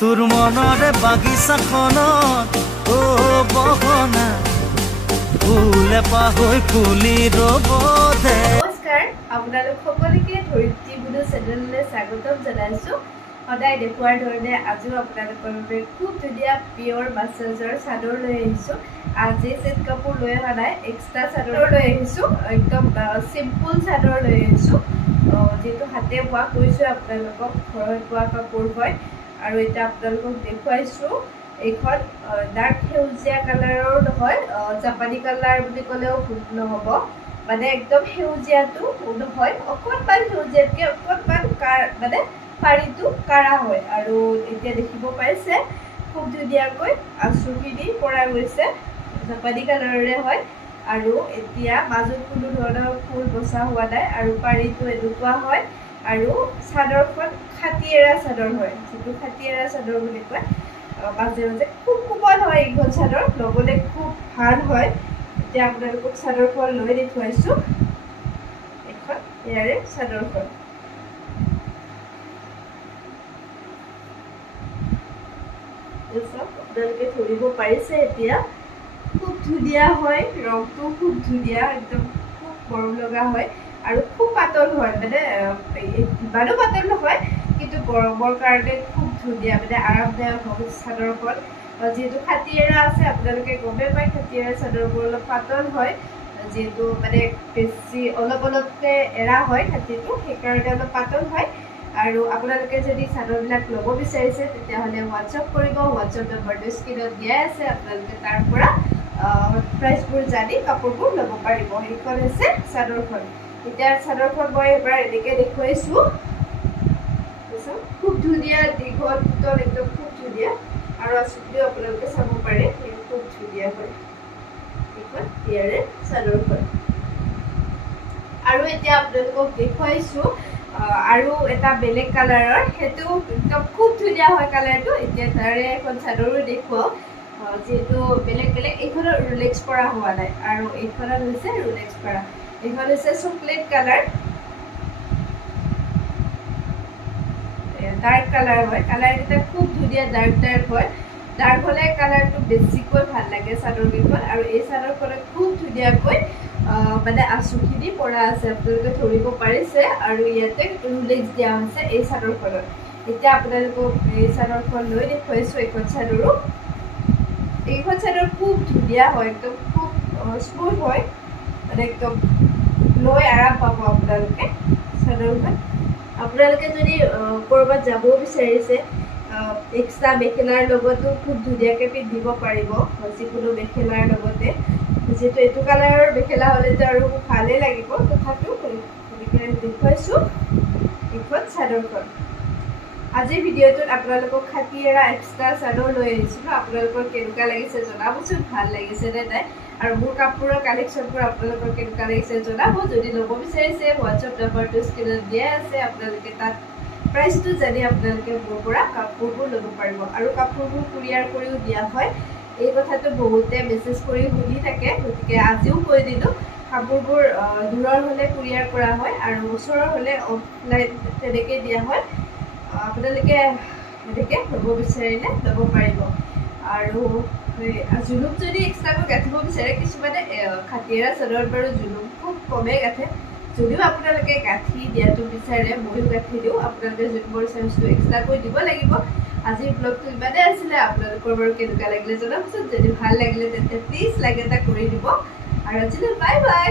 তোৰ মনৰে বাগিচাখনত অ বহনা ফুলে পাহৈ ফুলি ৰব দে। নমস্কাৰ, আপোনালোক সকলোকে ধৰিত্ৰী বুলু চেনেললৈ স্বাগতম জনাইছোঁ। সদায় দেখুৱাৰ ধৰণে আজিও আপোনালোকৰ বাবে খুব ধুনীয়া পিয়ৰ মাছাজৰ চাদৰ লৈ আহিছোঁ। আজি চেট কাপোৰ লৈ অহা নাই, এক্সট্ৰা চাদৰ লৈ আহিছোঁ। একদম চিম্পুল চাদৰ লৈ আহিছোঁ, যিহেতু হাতে বোৱা কৈছোঁ আপোনালোকক ঘৰত বোৱা কাপোৰ হয়। আৰু এতিয়া আপোনালোকক দেখুৱাইছোঁ এইখন ডাৰ্ক সেউজীয়া কালাৰৰ নহয়, জাপানী কালাৰ বুলি ক'লেও ভুল নহ'ব। মানে একদম সেউজীয়াটো নহয়, অকণমান সেউজীয়াতকৈ অকণমান মানে পাৰীটো কাঢ়া হয়। আৰু এতিয়া দেখিব পাইছে খুব ধুনীয়াকৈ আঁচুখিনি পৰা গৈছে, জাপানী কালাৰৰে হয়। আৰু এতিয়া মাজত কোনো ধৰণৰ ফুল বচা হোৱা নাই আৰু পাৰীটো এনেকুৱা হয়। আৰু চাদৰখন খাটিয়েৰা চাদৰ হয়, যিটো খাটিয়েৰা চাদৰ বুলি কয়। মাজে মাজে খুব কোমল হয় এইখন চাদৰ, ল'বলৈ খুব ভাল হয়। এতিয়া আপোনালোকক চাদৰখন লৈ দেখুৱাইছোঁ। এইখন ইয়াৰে চাদৰখন আপোনালোকে ধৰিব পাৰিছে এতিয়া। খুব ধুনীয়া হয়, ৰংটো খুব ধুনীয়া, একদম খুব মৰম লগা হয়। আৰু খুব পাতল হয়, মানে ইমানো পাতল নহয়, কিন্তু গৰমৰ কাৰণে খুব ধুনীয়া, মানে আৰামদায়ক হয় চাদৰখন। যিহেতু খাটিয়েৰা আছে, আপোনালোকে গমেই পায় খাটিয়েৰা চাদৰবোৰ অলপ পাতল হয়, যিহেতু মানে বেছি অলপকৈ এৰা হয় খাটিটো, সেইকাৰণে অলপ পাতল হয়। আৰু আপোনালোকে যদি চাদৰবিলাক ল'ব বিচাৰিছে তেতিয়াহ'লে হোৱাটছআপ কৰিব। হোৱাটছআপ নম্বৰটো স্ক্ৰীণত দিয়াই আছে, আপোনালোকে তাৰ পৰা প্ৰাইচবোৰ জানি কাপোৰবোৰ ল'ব পাৰিব। সেইখন হৈছে চাদৰখন। এতিয়া চাদৰখন মই এবাৰ এনেকৈ দেখুৱাইছোঁ। খুব ধুনীয়া, দীঘল পুতল, একদম খুব ধুনীয়া। আৰু আঁচুখিও আপোনালোকে চাব পাৰে, খুব ধুনীয়া হয় এইখন ইয়াৰে চাদৰখন। আৰু এতিয়া আপোনালোকক দেখুৱাইছোঁ আৰু এটা বেলেগ কালাৰৰ, সেইটো একদম খুব ধুনীয়া হয় কালাৰটো। এতিয়া তাৰে এখন চাদৰো দেখুৱাওঁ, যিহেতু বেলেগ বেলেগ। এইখনত ৰুলেক্স পৰা হোৱা নাই, আৰু এইখনত হৈছে ৰুলেক্স পৰা। এইখন হৈছে চকলেট কালাৰ, ডাৰ্ক কালাৰ হয়। কালাৰকেইটা খুব ধুনীয়া, ডাৰ্ক ডাৰ্ক হয়। ডাৰ্ক হ'লে কালাৰটো বেছিকৈ ভাল লাগে চাদৰকেইখন। আৰু এই চাদৰখনত খুব ধুনীয়াকৈ মানে আঁচুখিনি পৰা আছে, আপোনালোকে ধৰিব পাৰিছে। আৰু ইয়াতে ৰুলেক্স দিয়া হৈছে এই চাদৰখনত। এতিয়া আপোনালোকক এই চাদৰখন লৈ দেখুৱাইছোঁ। এইখন চাদৰো, এইখন চাদৰ খুব ধুনীয়া হয়, একদম খুব স্মুথ হয়, মানে একদম লৈ আৰাম পাব আপোনালোকে চাদৰখন। আপোনালোকে যদি ক'ৰবাত যাবও বিচাৰিছে, এক্সট্ৰা মেখেলাৰ লগতো খুব ধুনীয়াকৈ পিন্ধিব পাৰিব, যিকোনো মেখেলাৰ লগতে। যিহেতু এইটো কালাৰৰ মেখেলা হ'লেতো আৰু ভালেই লাগিব, তথাপিও গতিকে দেখুৱাইছোঁ এইখন চাদৰখন। আজিৰ ভিডিঅ'টোত আপোনালোকক খাটিয়েৰা এক্সট্ৰা চাদৰ লৈ আহিছিলোঁ। আপোনালোকৰ কেনেকুৱা লাগিছে জনাবচোন, ভাল লাগিছে নে নাই। আৰু মোৰ কাপোৰৰ কালেকশ্যনবোৰ আপোনালোকৰ কেনেকুৱা লাগিছে জনাব। যদি ল'ব বিচাৰিছে হোৱাটছআপ নম্বৰটো স্ক্ৰীণত দিয়াই আছে, আপোনালোকে তাত প্ৰাইচটো জানি আপোনালোকে মোৰ পৰা কাপোৰবোৰ ল'ব পাৰিব। আৰু কাপোৰবোৰ কুৰিয়াৰ কৰিও দিয়া হয়, এই কথাটো বহুতে মেছেজ কৰি সুধি থাকে, গতিকে আজিও কৈ দিলোঁ। কাপোৰবোৰ দূৰৰ হ'লে কুৰিয়াৰ কৰা হয়, আৰু ওচৰৰ হ'লে অফলাইন তেনেকৈ দিয়া হয়। আপোনালোকে এনেকৈ ল'ব বিচাৰিলে ল'ব পাৰিব। আৰু জুলুম যদি এক্সট্ৰাকৈ গাঁঠিব বিচাৰে, কিছুমানে খাটিয়েৰা চাদৰত বাৰু জুলুম খুব কমেই গাঁঠে। যদিও আপোনালোকে গাঁঠি দিয়াটো বিচাৰে, ময়ো গাঁঠি দিওঁ। আপোনালোকে জুলুমৰ চাৰ্জটো এক্সট্ৰাকৈ দিব লাগিব। আজিৰ ব্লগটো ইমানেই আছিলে। আপোনালোকৰ বাৰু কেনেকুৱা লাগিলে জনাবচোন। যদি ভাল লাগিলে তেন্তে প্লিজ লাইক এটা কৰি দিব। আৰু আজিলৈ বাই বাই।